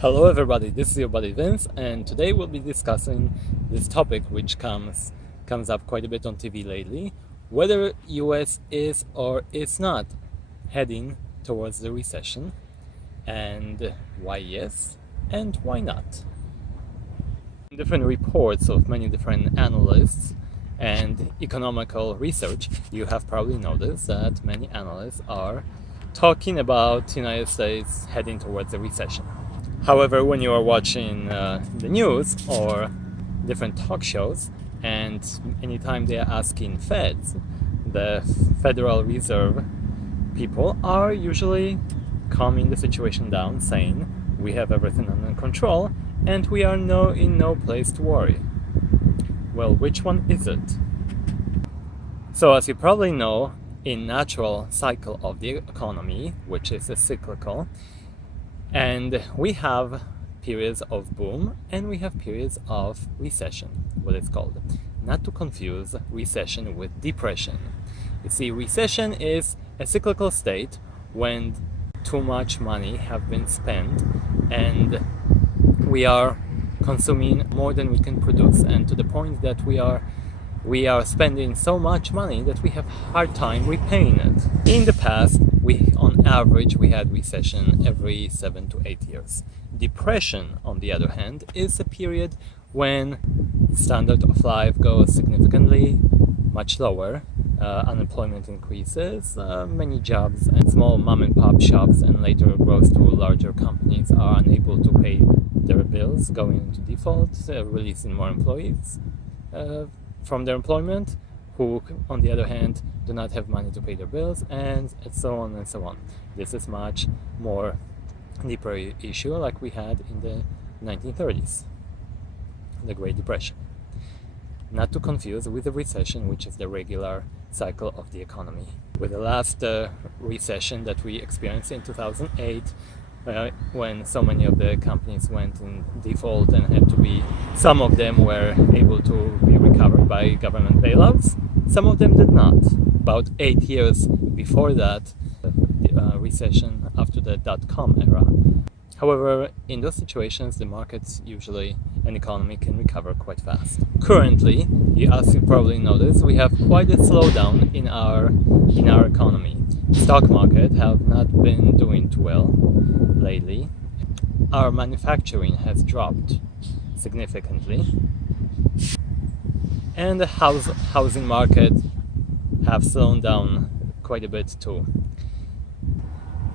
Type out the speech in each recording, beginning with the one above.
Hello everybody, this is your buddy Vince, and today we'll be discussing this topic which comes up quite a bit on TV lately, whether US is or is not heading towards the recession, and why yes and why not. Different reports of many different analysts and economical research, you have probably noticed that many analysts are talking about the United States heading towards a recession. However, when you are watching the news or different talk shows, and anytime they are asking Feds, the Federal Reserve people are usually calming the situation down, saying we have everything under control and we are in no place to worry. Well, which one is it? So as you probably know, in natural cycle of the economy, which is a cyclical, and we have periods of boom and we have periods of recession, what it's called. Not to confuse recession with depression. You see, recession is a cyclical state when too much money have been spent and we are consuming more than we can produce, and to the point that we are spending so much money that we have hard time repaying it. In the past, on average, we had recession every 7 to 8 years. Depression, on the other hand, is a period when standard of life goes significantly much lower, unemployment increases, many jobs and small mom and pop shops and later grows to larger companies are unable to pay their bills, going into default, releasing more employees from their employment, who on the other hand do not have money to pay their bills, and so on and so on. This is much more deeper issue like we had in the 1930s, the Great Depression. Not to confuse with the recession, which is the regular cycle of the economy. With the last recession that we experienced in 2008, when so many of the companies went in default and some of them were able to be recovered by government bailouts, some of them did not. About 8 years before that, the recession after the dot-com era. However, in those situations, the markets usually, an economy can recover quite fast. Currently, as you probably noticed, we have quite a slowdown in our economy. Stock market have not been doing too well lately. Our manufacturing has dropped significantly, and the housing market have slowed down quite a bit too.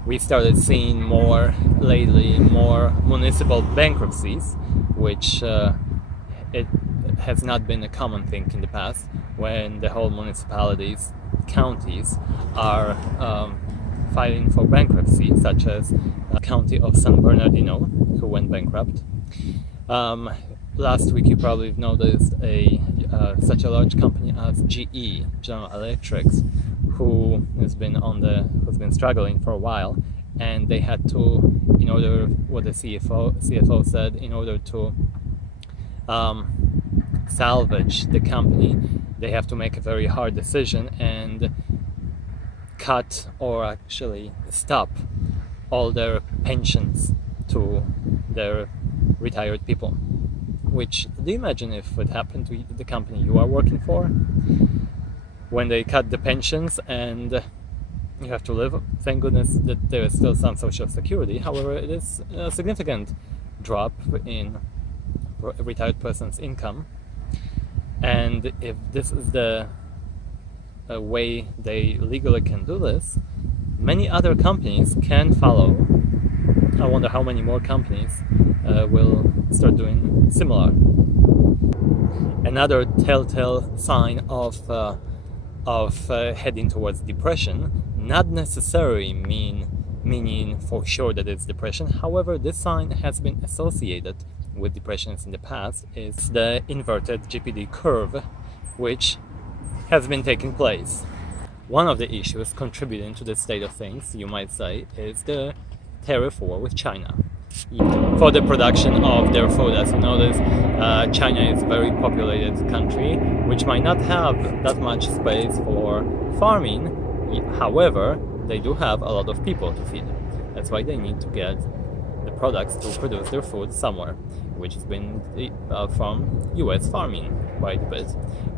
We started seeing more municipal bankruptcies, which it has not been a common thing in the past, when the whole municipalities, counties are filing for bankruptcy, such as the county of San Bernardino, who went bankrupt. Last week you probably noticed such a large company as GE, General Electric, who has been struggling for a while, and they had to, in order, what the CFO said, in order to salvage the company, they have to make a very hard decision and cut or actually stop all their pensions to their retired people. Which, do you imagine if it happened to the company you are working for? When they cut the pensions and you have to live, thank goodness that there is still some social security. However, it is a significant drop in a retired person's income. And if this is the way they legally can do this, many other companies can follow. I wonder how many more companies will start doing similar. Another telltale sign of heading towards depression, not necessarily meaning for sure that it's depression. However, this sign has been associated with depressions in the past, is the inverted GPD curve, which has been taking place. One of the issues contributing to this state of things, you might say, is the tariff war with China for the production of their food. As you notice, China is a very populated country which might not have that much space for farming. However, they do have a lot of people to feed. That's why they need to get the products to produce their food somewhere, which has been from US farming quite a bit.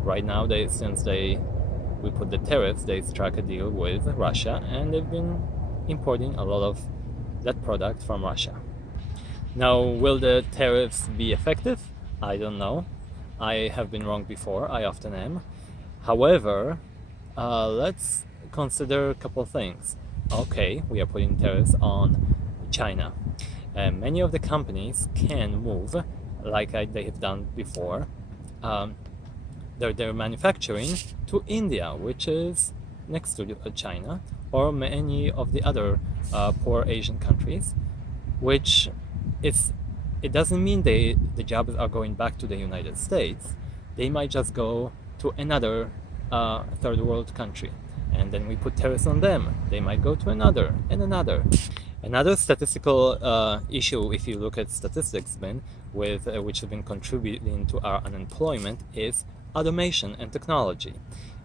Right now, we put the tariffs, they struck a deal with Russia, and they've been importing a lot of that product from Russia. Now, will the tariffs be effective? I don't know. I have been wrong before, I often am. However, let's consider a couple things. Okay, we are putting tariffs on China. Many of the companies can move, like they have done before, their manufacturing to India, which is next to China, or many of the other poor Asian countries, which it doesn't mean the jobs are going back to the United States. They might just go to another third world country, and then we put tariffs on them. They might go to another and another. Another statistical issue, if you look at statistics, which have been contributing to our unemployment, is automation and technology.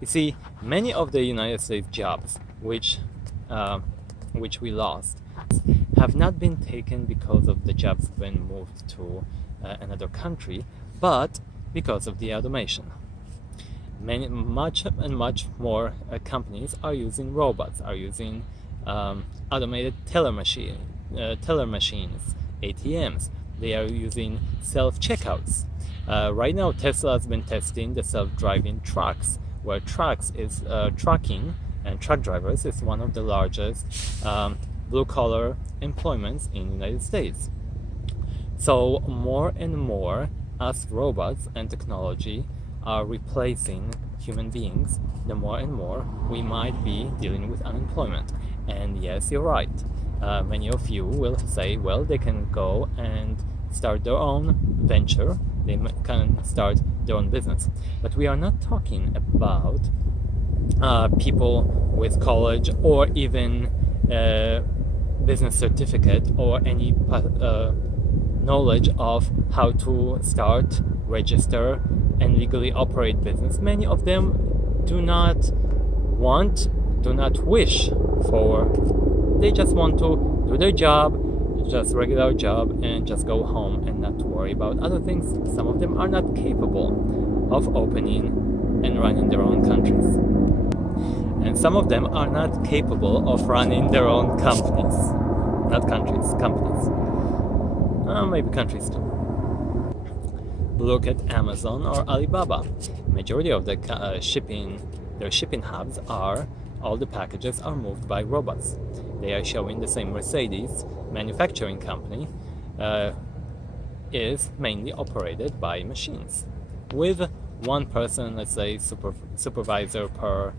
You see, many of the United States jobs which we lost have not been taken because of the jobs being moved to another country, but because of the automation. Much more companies are using robots, are using automated teller machines, ATMs. They are using self-checkouts. Right now, Tesla has been testing the self-driving trucks, where trucking and truck drivers is one of the largest blue-collar employments in the United States. So more and more, as robots and technology are replacing human beings, the more and more we might be dealing with unemployment. And yes, you're right. Many of you will say, well, they can go and start their own venture, they can start their own business. But we are not talking about people with college or even business certificate or any knowledge of how to start, register, and legally operate business. Many of them do not wish for, they just want to do their job, just regular job, and just go home and not worry about other things. Some of them are not capable of opening and running their own countries. And some of them are not capable of running their own companies. Not countries, companies. Maybe countries too. Look at Amazon or Alibaba. Majority of the shipping hubs all the packages are moved by robots. They are showing the same Mercedes manufacturing company is mainly operated by machines, with one person, let's say supervisor per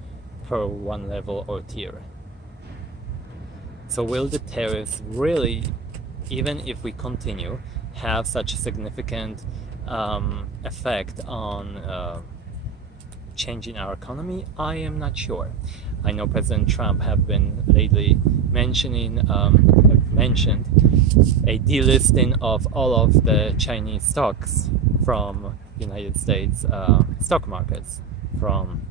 one level or tier. So will the tariffs really, even if we continue, have such a significant effect on changing our economy? I am not sure. I know President Trump have been lately mentioned a delisting of all of the Chinese stocks from United States stock markets, from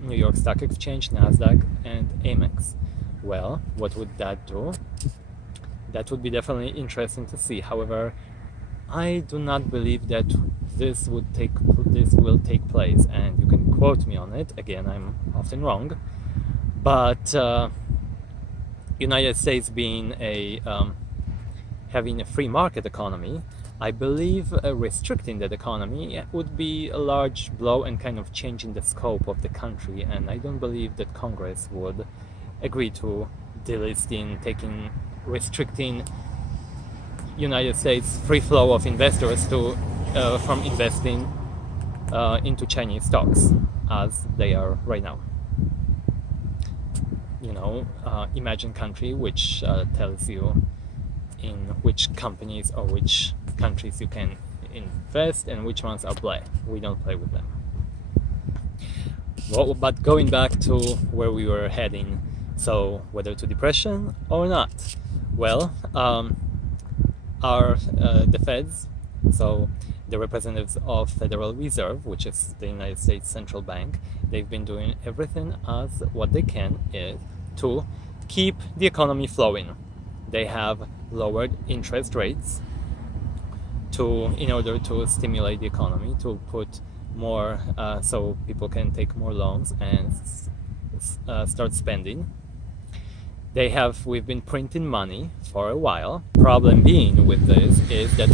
New York Stock Exchange, NASDAQ, and Amex. Well, what would that do? That would be definitely interesting to see. However, I do not believe that this will take place, and you can quote me on it. Again, I'm often wrong, but United States being having a free market economy, I believe restricting that economy would be a large blow and kind of changing the scope of the country, and I don't believe that Congress would agree to delisting, restricting United States free flow of investors from investing into Chinese stocks as they are right now. Imagine country which tells you in which companies or which countries you can invest and which ones are play. We don't play with them. Well, but going back to where we were heading, so whether to depression or not, well, the Feds, so the representatives of Federal Reserve, which is the United States Central Bank, they've been doing everything as what they can is to keep the economy flowing. they have lowered interest rates in order to stimulate the economy, to put more, so people can take more loans and start spending. We've been printing money for a while. Problem being with this is that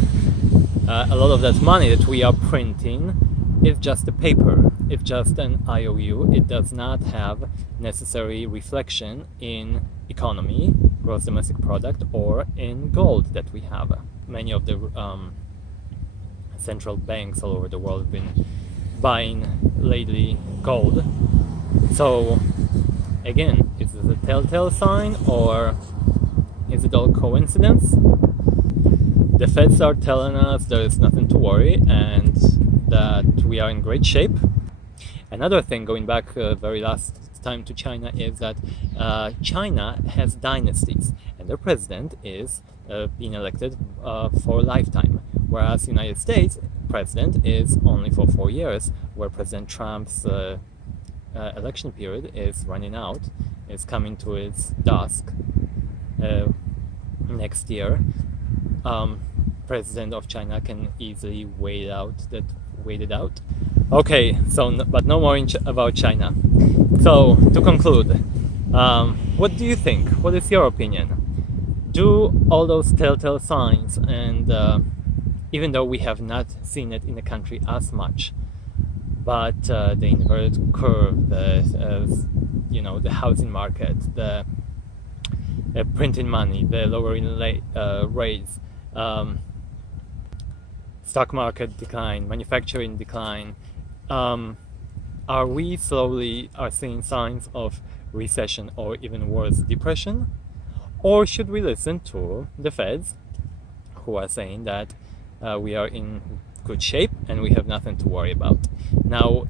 a lot of that money that we are printing is just a paper. It's just an IOU. It does not have necessary reflection in economy, gross domestic product, or in gold that we have. Many of the central banks all over the world have been buying lately gold. So again, is this a telltale sign, or is it all coincidence? The Feds are telling us there is nothing to worry and that we are in great shape. Another thing, going back very last time to China, is that China has dynasties and their president is being elected for a lifetime, whereas United States president is only for 4 years, where President Trump's election period is running out, is coming to its dusk next year. President of China can easily wait it out. Okay, but no more about China. So to conclude, what do you think? What is your opinion? Do all those telltale signs, and even though we have not seen it in the country as much, but the inverted curve, the housing market, the printing money, the lowering rates, stock market decline, manufacturing decline, are we slowly seeing signs of recession, or even worse, depression? Or should we listen to the Feds, who are saying that we are in good shape and we have nothing to worry about? Now,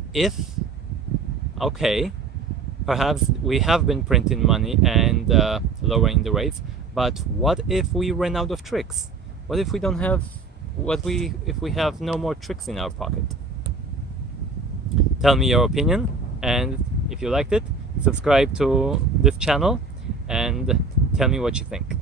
perhaps we have been printing money and lowering the rates, but what if we ran out of tricks? What if we have no more tricks in our pocket? Tell me your opinion, and if you liked it, subscribe to this channel and tell me what you think.